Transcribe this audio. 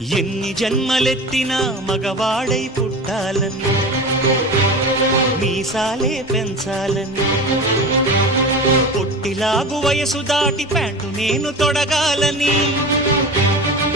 ఎన్ని జన్మలెత్తినా మగవాడై పుట్టాలని, మీసాలే పెంచాలని, పొట్టిలాగు వయసు దాటి ప్యాంటు నేను తొడగాలని,